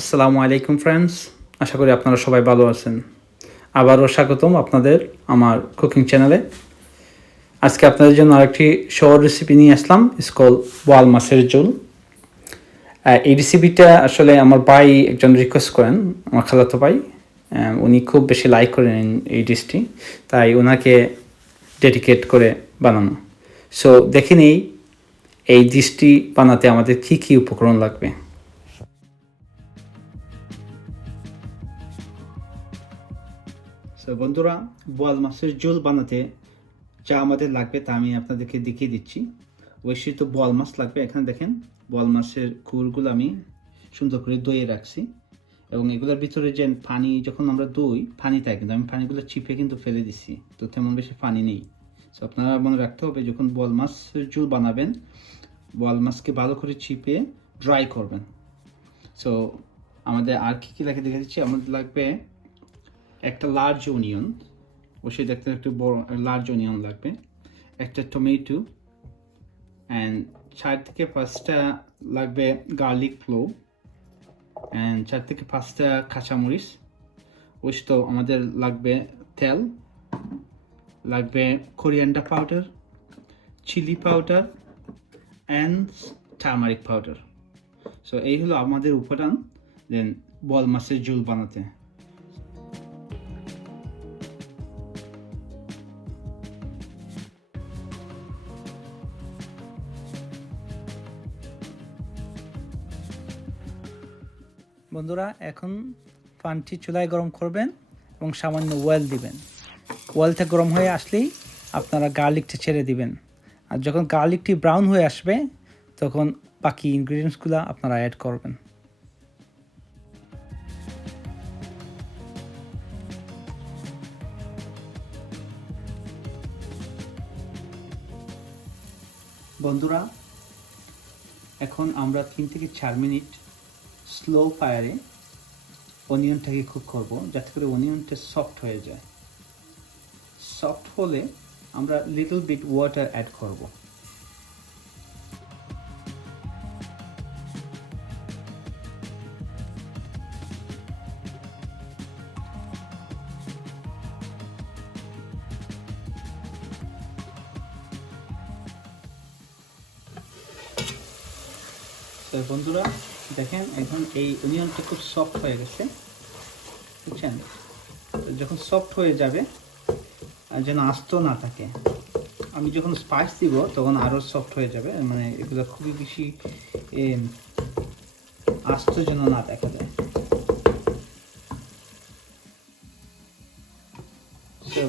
আসসালামু আলাইকুম ফ্রেন্ডস আশা করি আপনারা সবাই ভালো আছেন। আবারও স্বাগতম আপনাদের আমার কুকিং চ্যানেলে আজকে আপনাদের জন্য আরেকটি শহর রেসিপি নিয়ে আসলাম স্কল বোয়াল মাছের ঝোল। এই রেসিপিটা আসলে আমার ভাই একজন রিকোয়েস্ট করেন, আমার খালাতো ভাই। উনি খুব বেশি লাইক করেন এই ডিশটি তাই ওনাকে ডেডিকেট করে বানানো। সো দেখে নেই, এই ডিশটি বানাতে আমাদের কী কী উপকরণ লাগবে। সো বন্ধুরা বোয়াল মাছের ঝোল বানাতে যা আমাদের লাগবে তা আমি আপনাদেরকে দেখিয়ে দিচ্ছি। অবশ্যই তো বোয়াল মাছ লাগবে। এখানে দেখেন বোয়াল মাছের খুরগুলো আমি সুন্দর করে দইয়ে রাখছি। এবং এগুলোর ভিতরে যে পানি, যখন আমরা দই পানি থাকে কিন্তু, আমি পানিগুলো চিপে কিন্তু ফেলে দিচ্ছি। তো তেমন বেশি পানি নেই। সো আপনারা মনে রাখতে হবে, যখন বোয়াল মাছের ঝোল বানাবেন বোয়াল মাছকে ভালো করে চিপে ড্রাই করবেন। সো আমাদের আর কী কী লাগে দেখে দিচ্ছি। আমাদের লাগবে একটা লার্জ অনিয়ন অবশ্যই দেখতে একটু বড় লার্জ অনিয়ন লাগবে, একটা টমেটো অ্যান্ড চার থেকে পাঁচটা লাগবে গার্লিক ক্লো অ্যান্ড চার থেকে পাঁচটা কাঁচামরিচ ওই তো আমাদের লাগবে তেল, লাগবে coriander powder chilli powder and turmeric powder so এই হলো আমাদের উপাদান দেন বল মাছের ঝোল বানাতে। বন্ধুরা, এখন পানটি চুলায় গরম করবেন এবং সামান্য ওয়েল দিবেন। ওয়েলটা গরম হয়ে আসলেই আপনারা গার্লিকটা ছেড়ে দিবেন। আর যখন গার্লিকটি ব্রাউন হয়ে আসবে, তখন বাকি ইনগ্রিডিয়েন্টসগুলো আপনারা অ্যাড করবেন। বন্ধুরা, এখন আমরা তিন থেকে চার মিনিট স্লো ফায়ারে অনিয়নটাকে কুক করব, যাতে করে অনিয়নটা সফট হয়ে যায়। সফট হলে আমরা লিটল বিট ওয়াটার অ্যাড করব। বন্ধুরা দেখেন এখন এই অনিয়নটা খুব সফট হয়ে গেছে। বুঝছেন? যখন সফট হয়ে যাবে যেন আস্ত না থাকে, আমি যখন স্পাইস দিব, তখন আরও সফট হয়ে যাবে। মানে এগুলো খুবই বেশি আস্ত যেন না দেখা যায়।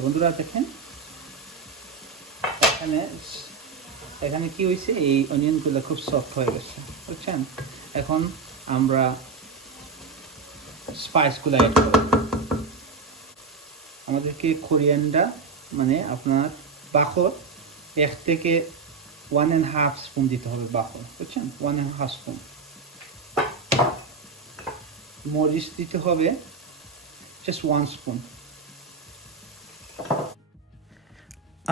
বন্ধুরা দেখেন, এখানে এখানে কি হয়েছে? এই অনিয়নগুলো খুব সফট হয়ে গেছে। বুঝছেন? এখন আমরা স্পাইসগুলো অ্যাড করব। আমাদেরকে কোরিয়ান্ডার মানে আপনার বাখর এক থেকে ওয়ান অ্যান্ড হাফ স্পুন দিতে হবে বাখর বুঝছেন? ওয়ান অ্যান্ড হাফ স্পুন মরিচ দিতে হবে জাস্ট ওয়ান স্পুন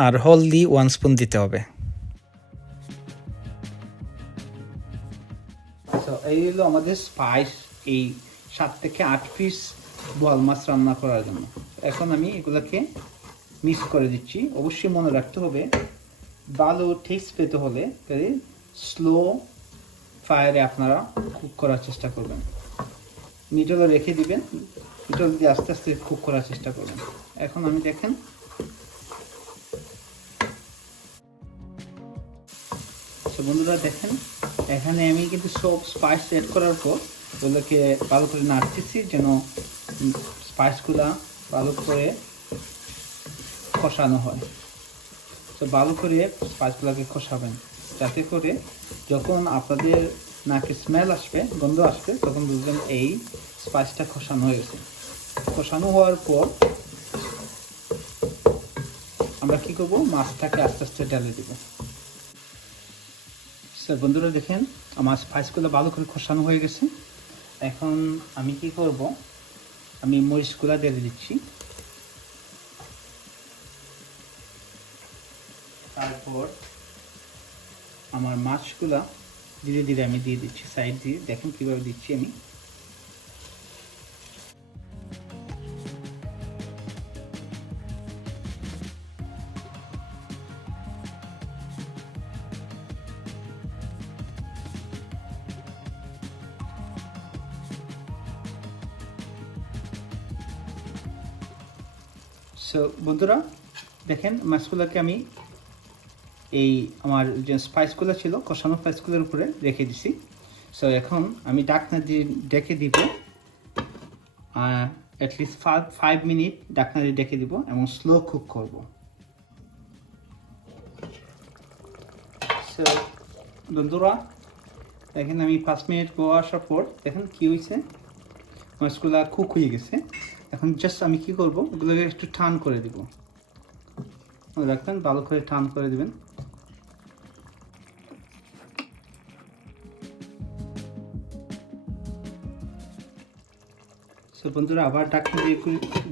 আর হলদি ওয়ান স্পুন দিতে হবে। হলো আমাদের স্পাইস এই সাত থেকে আট পিস বোয়াল মাছ রান্না করার জন্য। এখন আমি এগুলোকে মিক্স করে দিচ্ছি। অবশ্যই মনে রাখতে হবে, ভালো টেস্ট পেতে হলে স্লো ফায়ারে আপনারা কুক করার চেষ্টা করবেন। মিডলে রেখে দিবেন মিডল দিয়ে আস্তে আস্তে কুক করার চেষ্টা করবেন। এখন আমি দেখেন বন্ধুরা দেখেন, এখানে আমি কিন্তু সব স্পাইস অ্যাড করার পর ওগুলোকে ভালো করে নাড়তেছি যেন স্পাইসগুলা ভালো করে কষানো হয়। তো ভালো করে স্পাইসগুলোকে কষাবেন, যাতে করে যখন আপনাদের নাকে স্মেল আসবে, গন্ধ আসবে, তখন বুঝবেন এই স্পাইসটা কষানো হয়েছে। কষানো হওয়ার পর আমরা কি করব? মাছটাকে আস্তে আস্তে ঢেলে দেবো। স্যার, বন্ধুরা দেখেন, আমার স্পাইসগুলো ভালো করে খোসানো হয়ে গেছে। এখন আমি কি করব? আমি মরিচগুলা দিয়ে দিচ্ছি। তারপর আমার মাছগুলা ধীরে ধীরে আমি দিয়ে দিচ্ছি সাইড দিয়ে। দেখেন কীভাবে দিচ্ছি আমি। সো বন্ধুরা, দেখেন মাছগুলোকে আমি এই আমার যে স্পাইসগুলো ছিল কষানো স্পাইসগুলোর উপরে রেখে দিছি। সো এখন আমি ডাকনা দিয়ে ডেকে দিব অ্যাটলিস্ট ফাইভ ফাইভ মিনিট ডাকনা দিয়ে ডেকে দিব এবং স্লো কুক করব। সো বন্ধুরা, দেখেন, আমি পাঁচ মিনিট গোয়া আসার পর, দেখেন কী হয়েছে মাছগুলো কুক হয়ে গেছে। এখন জাস্ট আমি কি করব? ওগুলোকে একটু টান করে দিব। রাখবেন, ভালো করে টান করে দিবেন। সো বন্ধুরা, আবার ডাকতে দিয়ে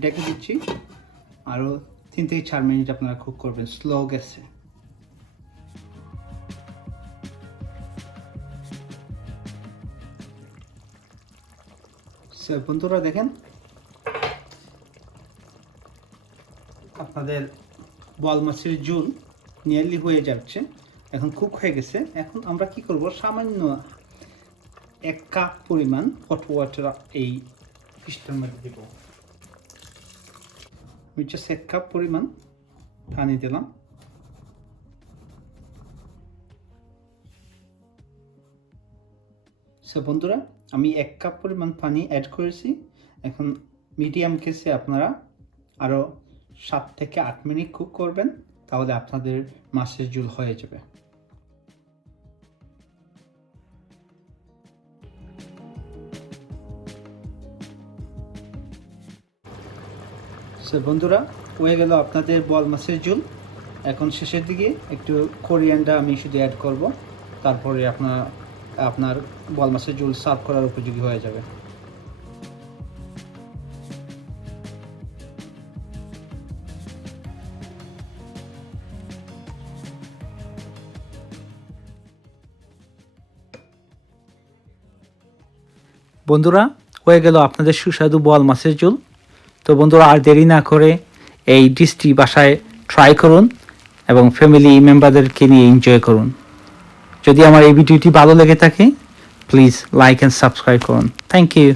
ডেকে দিচ্ছি। আরও তিন থেকে চার মিনিট আপনারা কুক করবেন স্লো গ্যাসে বন্ধুরা, দেখেন আপনাদের বল মাছের ঝোল নিয়ারলি হয়ে যাচ্ছে। এখন কুক হয়ে গেছে। এখন আমরা কি করব? সামান্য এক কাপ পরিমাণ হট ওয়াটার এই ফিশটার মধ্যে দেব। এক কাপ পরিমাণ পানি দিলাম। বন্ধুরা, আমি এক কাপ পরিমাণ পানি অ্যাড করেছি। এখন মিডিয়াম কেসে আপনারা আরও সাত থেকে আট মিনিট কুক করবেন, তাহলে আপনাদের মাছের ঝোল হয়ে যাবে। বন্ধুরা, হয়ে গেল আপনাদের বল মাছের ঝোল এখন শেষের দিকে একটু কোরিয়ানটা আমি শুধু অ্যাড করব, তারপরে আপনার আপনার বল মাছের ঝোল সার্ভ করার উপযোগী হয়ে যাবে। বন্ধুরা, হয়ে গেল আপনাদের সুস্বাদু বল মাছের ঝোল। তো বন্ধুরা, আর দেরি না করে এই ডিশটি বাসায় ট্রাই করুন এবং ফ্যামিলি মেম্বারদেরকে নিয়ে এনজয় করুন। যদি আমার এই ভিডিওটি ভালো লেগে থাকে প্লিজ লাইক অ্যান্ড সাবস্ক্রাইব করুন। Thank you